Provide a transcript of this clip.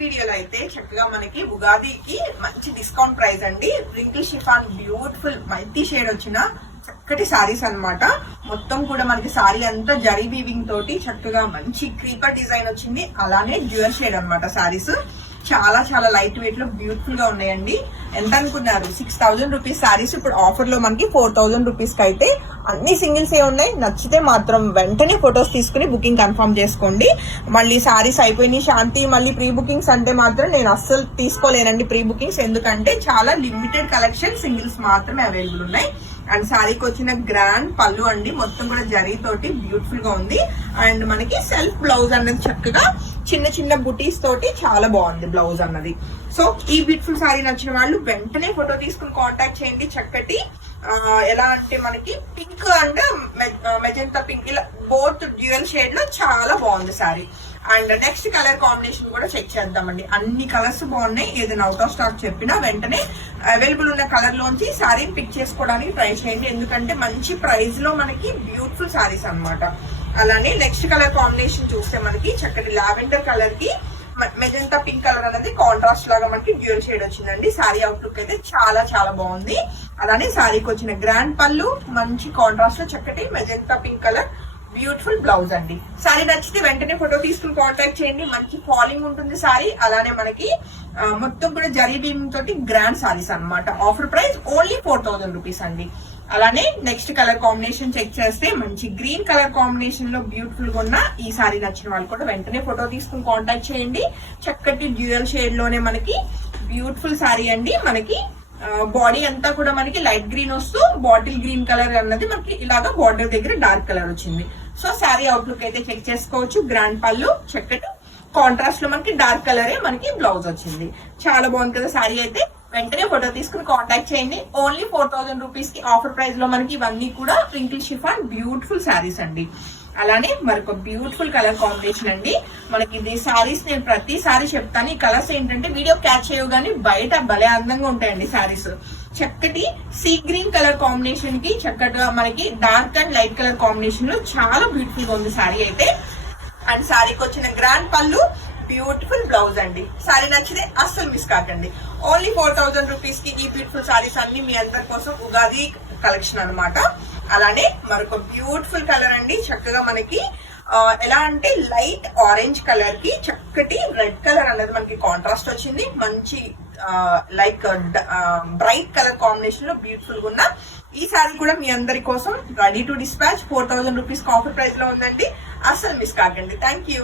వీడియోలో అయితే చక్కగా మనకి ఉగాదికి మంచి డిస్కౌంట్ ప్రైస్ అండి. Wrinkle chiffon beautiful multi shade వచ్చిన చక్కటి సారీస్ అన్నమాట. మొత్తం కూడా మనకి సారీ అంతా జరీ వీవింగ్ తోటి చక్కగా మంచి క్రీపర్ డిజైన్ వచ్చింది. అలానే డ్యూయల్ షేడ్ అన్నమాట సారీస్. చాలా చాలా లైట్ వెయిట్ లో బ్యూటిఫుల్ గా ఉన్నాయండి. ఎంత అనుకున్నారు? 6000 రూపీస్ సారీస్ ఇప్పుడు ఆఫర్ లో మనకి 4000 రూపీస్ కి అయితే అన్ని సింగిల్స్ ఏ ఉన్నాయి. నచ్చితే మాత్రం వెంటనే ఫొటోస్ తీసుకుని బుకింగ్ కన్ఫర్మ్ చేసుకోండి. మళ్ళీ సారీస్ అయిపోయినాయి శాంతి మళ్ళీ ప్రీ బుకింగ్స్ అంటే మాత్రం నేను అస్సలు తీసుకోలేనండి ప్రీ బుకింగ్స్. ఎందుకంటే చాలా లిమిటెడ్ కలెక్షన్ సింగిల్స్ మాత్రమే అవైలబుల్ ఉన్నాయి. అండ్ సారీకి వచ్చిన గ్రాండ్ పళ్ళు అండి, మొత్తం కూడా జరీ తోటి బ్యూటిఫుల్ గా ఉంది. అండ్ మనకి సెల్ఫ్ బ్లౌజ్ అన్నది చక్కగా చిన్న చిన్న బుటీస్ తోటి చాలా బాగుంది బ్లౌజ్ అన్నది. సో ఈ బ్యూటిఫుల్ సారీ నచ్చిన వాళ్ళు వెంటనే ఫోటో తీసుకుని కాంటాక్ట్ చేయండి. చక్కటి ఎలా అంటే మనకి పింక్ అండ్ మెజెంటా పింక్ ఇలా బోత్ డ్యూయల్ షేడ్ లో చాలా బాగుంది sorry. And next colour combination కూడా చెక్ చేద్దామండి. అన్ని కలర్స్ బాగున్నాయి. ఏదైనా అవుట్ ఆఫ్ స్టాక్ చెప్పినా వెంటనే అవైలబుల్ ఉన్న కలర్ లోంచి సారీని పిక్ చేసుకోవడానికి ట్రై చేయండి. ఎందుకంటే మంచి ప్రైస్ లో మనకి బ్యూటిఫుల్ సారీస్ అన్నమాట. అలానే నెక్స్ట్ కలర్ కాంబినేషన్ చూస్తే మనకి చక్కటి లావెండర్ కలర్ కి మెజెంటా పింక్ కలర్ అనేది కాంట్రాస్ట్ లాగా మనకి డ్యూయల్ షేడ్ వచ్చిందండి. సారీ అవుట్లుక్ అయితే చాలా చాలా బాగుంది. అలానే సారీకి వచ్చిన గ్రాండ్ పళ్ళు మంచి కాంట్రాస్ట్ లో చక్కటి magenta pink colour beautiful blouse అండి. సారీ నచ్చితే వెంటనే ఫోటో తీసుకుని కాంటాక్ట్ చేయండి. మంచి ఫాలింగ్ ఉంటుంది సారీ. అలానే మనకి మొత్తం కూడా జరీ వీవింగ్ తోటి గ్రాండ్ సారీస్ అన్నమాట. ఆఫర్ ప్రైస్ ఓన్లీ 4000 రూపీస్ అండి. అలానే నెక్స్ట్ కలర్ కాంబినేషన్ చెక్ చేస్తే మంచి గ్రీన్ కలర్ కాంబినేషన్ లో బ్యూటిఫుల్ గా ఉన్న ఈ సారీ నచ్చిన వాళ్ళు కూడా వెంటనే ఫోటో తీసుకుని కాంటాక్ట్ చేయండి. చక్కటి డ్యూయల్ షేడ్ లోనే మనకి బ్యూటిఫుల్ సారీ అండి. మనకి బాడీ అంతా కూడా మనకి లైట్ గ్రీన్ వస్తూ బాటిల్ గ్రీన్ కలర్ అన్నది మనకి ఇలాగా బార్డర్ దగ్గర డార్క్ కలర్ వచ్చింది. సో సారీ అవుట్లుక్ అయితే చెక్ చేసుకోవచ్చు. గ్రాండ్ పళ్ళు చక్కటి కాంట్రాస్ట్ లో మనకి డార్క్ కలరే మనకి బ్లౌజ్ వచ్చింది. చాలా బాగుంది కదా సారీ అయితే. వెంటనే ఫోటో తీసుకుని కాంటాక్ట్ చేయండి. ఓన్లీ 4000 రూపీస్ కి ఆఫర్ ప్రైస్ లో మనకి ఇవన్నీ కూడా రింకిల్ షిఫాన్ బ్యూటిఫుల్ సారీస్ అండి. అలానే మరొక బ్యూటిఫుల్ కలర్ కాంబినేషన్ అండి. మనకి ఇది సారీస్ నేను ప్రతిసారి చెప్తాను. ఈ కలర్స్ ఏంటంటే వీడియో క్యాచ్ చేయవు కానీ బయట భలే అందంగా ఉంటాయండి సారీస్. చక్కటి సీ గ్రీన్ కలర్ కాంబినేషన్ కి చక్కగా మనకి dark and light colour combination లో చాలా బ్యూటిఫుల్ గా ఉంది సారీ అయితే. అండ్ సారీకి వచ్చిన గ్రాండ్ పళ్ళు బ్యూటిఫుల్ బ్లౌజ్ అండి. సారీ నచ్చితే అస్సలు మిస్ కాకండి. ఓన్లీ 4000 రూపీస్ కి ఈ బ్యూటిఫుల్ సారీస్ అన్ని మీ అందరి కోసం ఉగాది కలెక్షన్ అన్నమాట. అలానే మరొక బ్యూటిఫుల్ కలర్ అండి. చక్కగా మనకి ఎలా అంటే లైట్ ఆరెంజ్ కలర్ కి చక్కటి రెడ్ కలర్ అనేది మనకి కాంట్రాస్ట్ వచ్చింది. మంచి లైక్ బ్రైట్ కలర్ కాంబినేషన్ లో బ్యూటిఫుల్ గా ఉన్న ఈ సారీ కూడా మీ అందరి కోసం ready to dispatch 4000 rupees offer price లో ఉందండి. అస్సలు మిస్ కాకండి. Thank you.